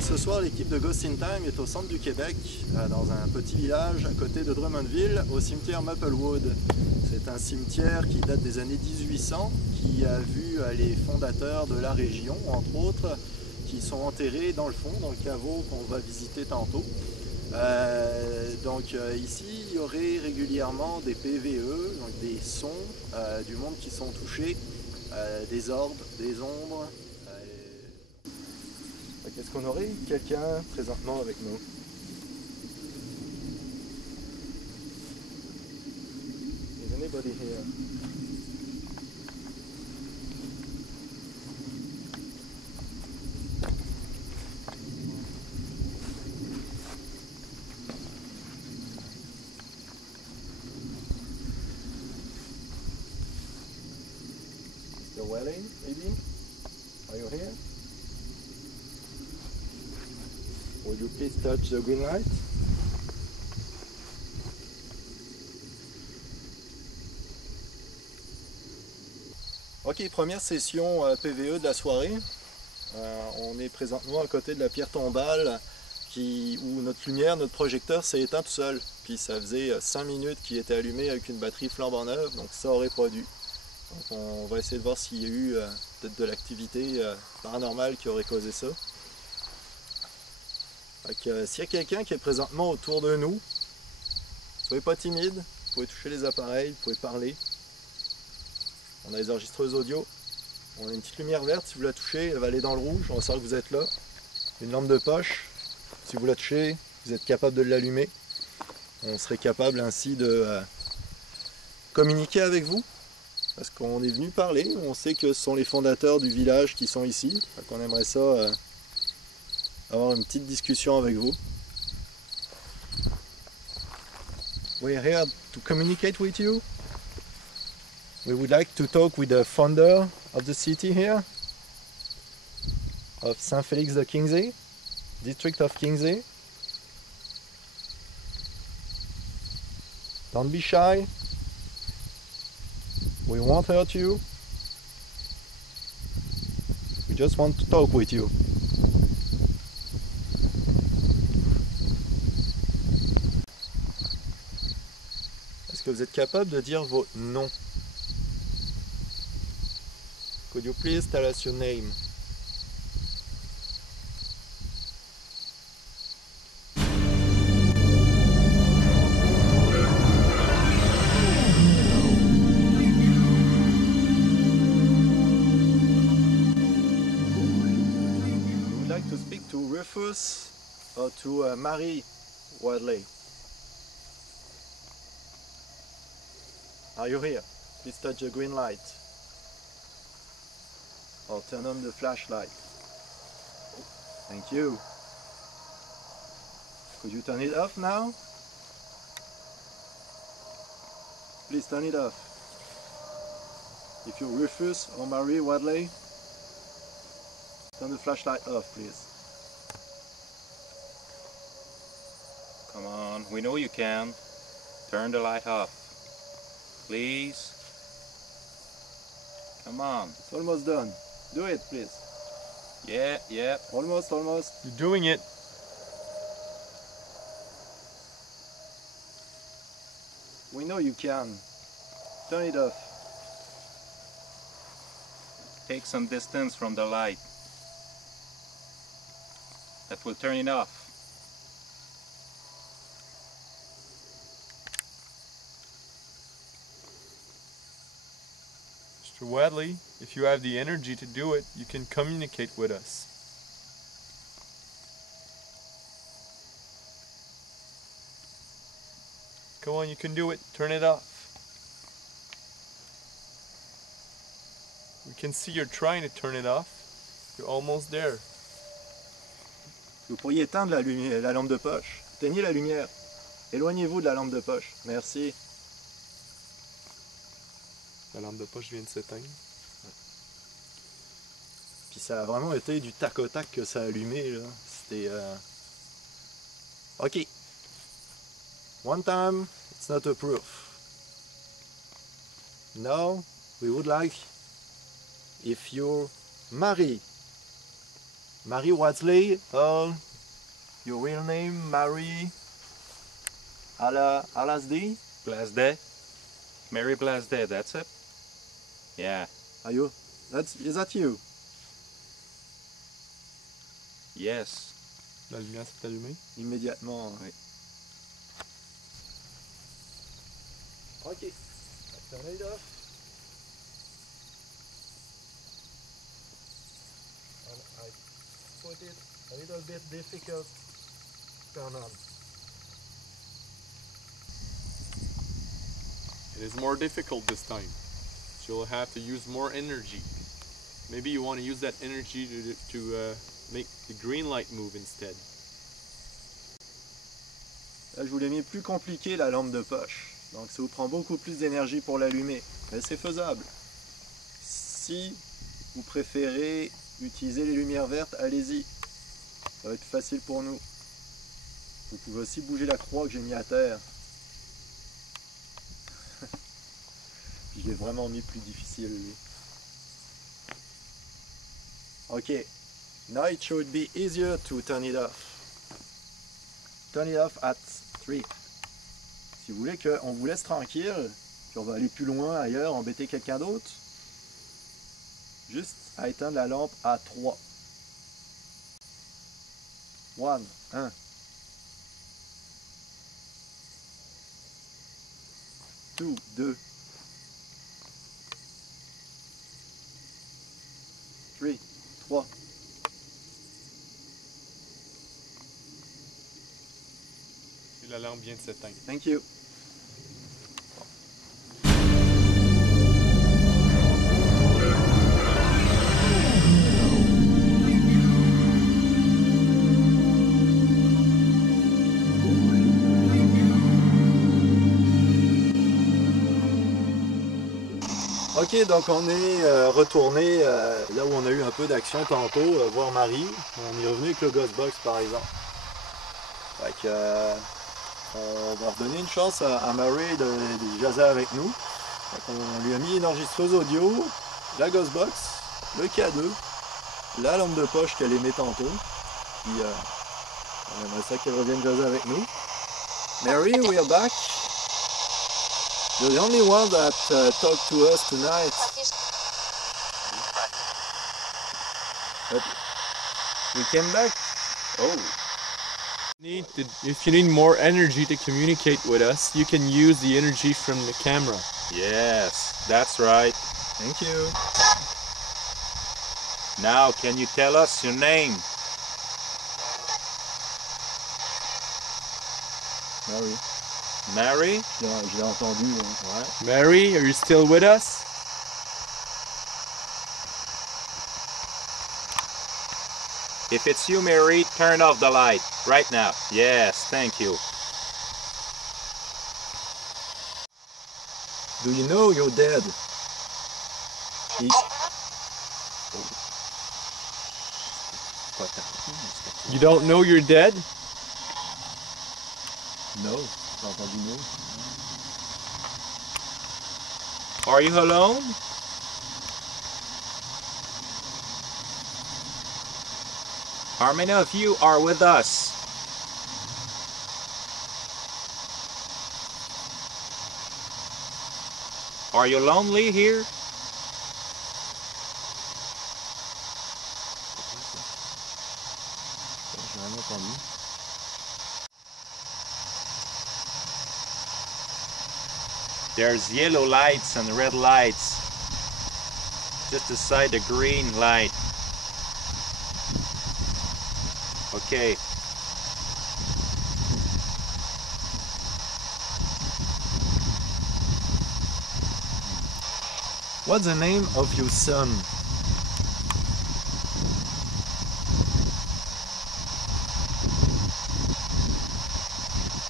ce soir, l'équipe de Ghost in Time est au centre du Québec, dans un petit village à côté de Drummondville, au cimetière Maplewood. C'est un cimetière qui date des années 1800, qui a vu les fondateurs de la région, entre autres, qui sont enterrés dans le fond, dans le caveau qu'on va visiter tantôt. Ici, il y aurait régulièrement des PVE, donc des sons du monde qui sont touchés, des orbes, des ombres. Est-ce qu'on aurait quelqu'un présentement avec nous? Is anybody here? Mr. Welling, maybe? Are you here? Would you please touch the green light? Ok, première session PVE de la soirée. On est présentement à côté de la pierre tombale où notre lumière, notre projecteur s'est éteint tout seul. Puis ça faisait 5 minutes qu'il était allumé avec une batterie flambant neuve, donc ça aurait pas dû. Donc on va essayer de voir s'il y a eu peut-être de l'activité paranormale qui aurait causé ça. S'il y a quelqu'un qui est présentement autour de nous, soyez pas timide, vous pouvez toucher les appareils, vous pouvez parler. On a les enregistreuses audio, on a une petite lumière verte, si vous la touchez, elle va aller dans le rouge, on sent que vous êtes là. Une lampe de poche, si vous la touchez, vous êtes capable de l'allumer. On serait capable ainsi de communiquer avec vous, parce qu'on est venu parler, on sait que ce sont les fondateurs du village qui sont ici, donc on aimerait ça avoir une petite discussion avec vous. We're here to communicate with you. We would like to talk with the founder of the city here, of Saint-Félix de Kingsley, district of Kingsley. Don't be shy. We won't hurt you. We just want to talk with you. Est-ce que vous êtes capable de dire vos noms? Could you please tell us your name? We would like to speak to Rufus or to Mary Wadley. Are you here? Please touch the green light. Or turn on the flashlight. Thank you. Could you turn it off now? Please turn it off. If you're Rufus or Mary Wadley, turn the flashlight off, please. Come on, we know you can. Turn the light off. Please. Come on. It's almost done. Do it, please. Yeah. Almost. You're doing it. We know you can. Turn it off. Take some distance from the light. That will turn it off. Mr. Wadley, if you have the energy to do it, you can communicate with us. Come on, you can do it. Turn it off. We can see you're trying to turn it off. You're almost there. Vous pourriez éteindre la lampe de poche. Éteignez la lumière. Éloignez-vous de la lampe de poche. Merci. La lampe de poche vient de s'éteindre. Puis ça a vraiment été du tac au tac que ça a allumé, là. C'était... Ok. One time, it's not a proof. Now, we would like, if you're Marie Marie Watley, your real name, Marie Alasdair? Blasday? Mary Blasday, that's it? Yeah. Are you? Is that you? Yes. La lumière s'est allumée. Immédiatement. Oui. Ok. Turn it off. And I put it a little bit difficult to turn on. It is more difficult this time. So you'll have to use more energy. Maybe you want to use that energy to make the green light move instead. Là, je vous l'ai mis plus compliqué la lampe de poche. Donc ça vous prend beaucoup plus d'énergie pour l'allumer. Mais c'est faisable. Si vous préférez utiliser les lumières vertes, allez-y. Ça va être facile pour nous. Vous pouvez aussi bouger la croix que j'ai mis à terre. Puis je l'ai vraiment mis plus difficile lui. Ok. Now it should be easier to turn it off. Turn it off at 3. Si vous voulez qu'on vous laisse tranquille, puis on va aller plus loin ailleurs, embêter quelqu'un d'autre, juste à éteindre la lampe à 3. 1. 3. 2. 3. Et la lampe vient de s'éteindre. Thank you. Ok, donc on est retourné là où on a eu un peu d'action tantôt, voir Marie. On est revenu avec le Ghostbox par exemple. Fait que, on va redonner une chance à Marie de jaser avec nous. Fait on lui a mis une enregistreuse audio, la Ghostbox, le K2, la lampe de poche qu'elle aimait tantôt. Puis on aimerait ça qu'elle revienne jaser avec nous. Mary, we are back. You're the only one that talked to us tonight. But we came back. Oh. If you need more energy to communicate with us, you can use the energy from the camera. Yes, that's right. Thank you. Now, can you tell us your name? Mary. Mary? Je l'ai entendu. Hein. Ouais. Mary, are you still with us? If it's you, Mary, turn off the light right now. Yes, thank you. Do you know you're dead? You don't know you're dead? No. J'ai entendu no. Are you alone? How many of you are with us? Are you lonely here? J'ai rien entendu. There's yellow lights and red lights just beside the green light. Okay. What's the name of your son?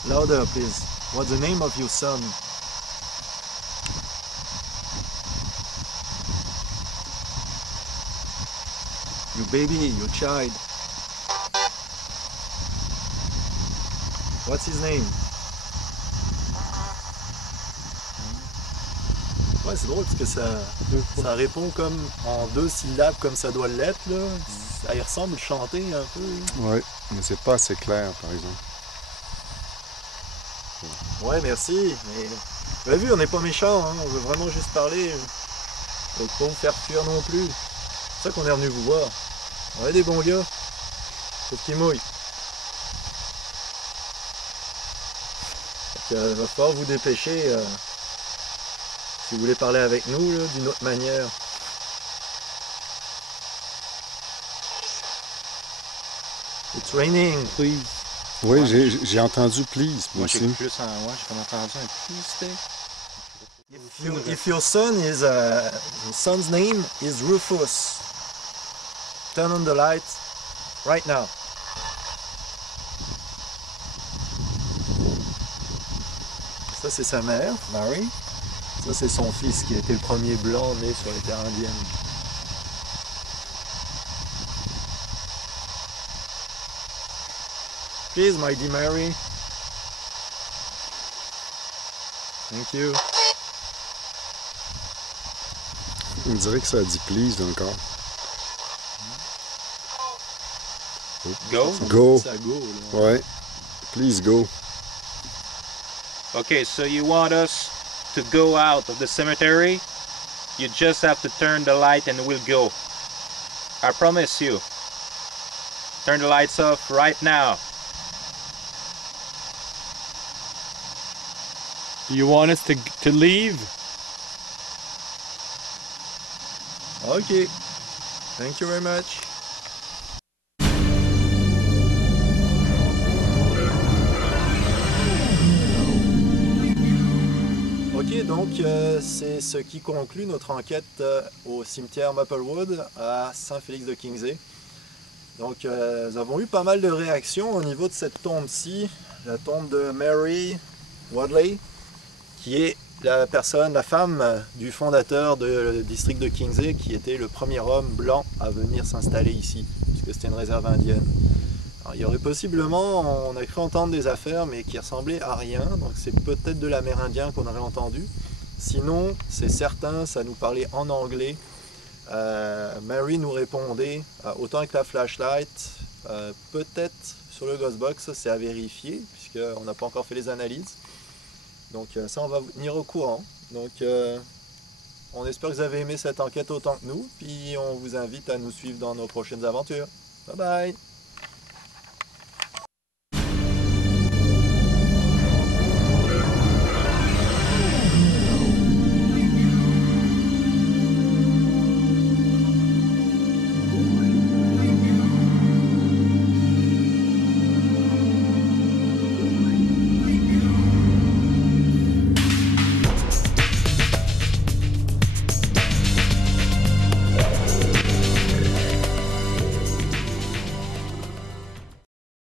Louder, please. What's the name of your son? Your baby, your child. What's his name? Ouais, c'est drôle parce que ça répond comme en 2 syllabes comme ça doit l'être là. Ça y ressemble chanter un peu. Ouais, mais c'est pas assez clair, par exemple. Ouais, merci. Mais vous avez vu, on n'est pas méchants, hein, on veut vraiment juste parler. On veut pas vous faire fuir non plus. C'est ça qu'on est venu vous voir. On est des bons gars. Sauf qu'ils mouillent. Donc, va falloir vous dépêcher si vous voulez parler avec nous d'une autre manière. It's raining, please. Oui, Ouais. j'ai entendu please, moi Moi, j'ai aussi. plus en... Ouais, j'ai comme entendu un please. If your son is his son's name is Rufus, turn on the light right now. Ça c'est sa mère, Mary. Ça c'est son fils qui a été le premier blanc né sur les terres indiennes. Please, my dear Mary. Thank you. On dirait que ça dit please encore. Go? Go. Ça go, là. Ouais. Please go. Okay, so you want us to go out of the cemetery? You just have to turn the light and we'll go. I promise you. Turn the lights off right now. Do you want us to leave? Ok. Thank you very much. Ok, donc c'est ce qui conclut notre enquête au cimetière Maplewood à Saint-Félix-de-Kingsay. Donc nous avons eu pas mal de réactions au niveau de cette tombe-ci, la tombe de Mary Wadley, qui est la femme du fondateur du district de Kingsay, qui était le premier homme blanc à venir s'installer ici, puisque c'était une réserve indienne. Alors, il y aurait possiblement, on a cru entendre des affaires, mais qui ressemblaient à rien, donc c'est peut-être de l'amérindien qu'on aurait entendu. Sinon, c'est certain, ça nous parlait en anglais. Mary nous répondait, autant avec la flashlight, peut-être sur le Ghostbox, c'est à vérifier, puisqu'on n'a pas encore fait les analyses. Donc ça, on va vous tenir au courant. Donc on espère que vous avez aimé cette enquête autant que nous, puis on vous invite à nous suivre dans nos prochaines aventures. Bye bye!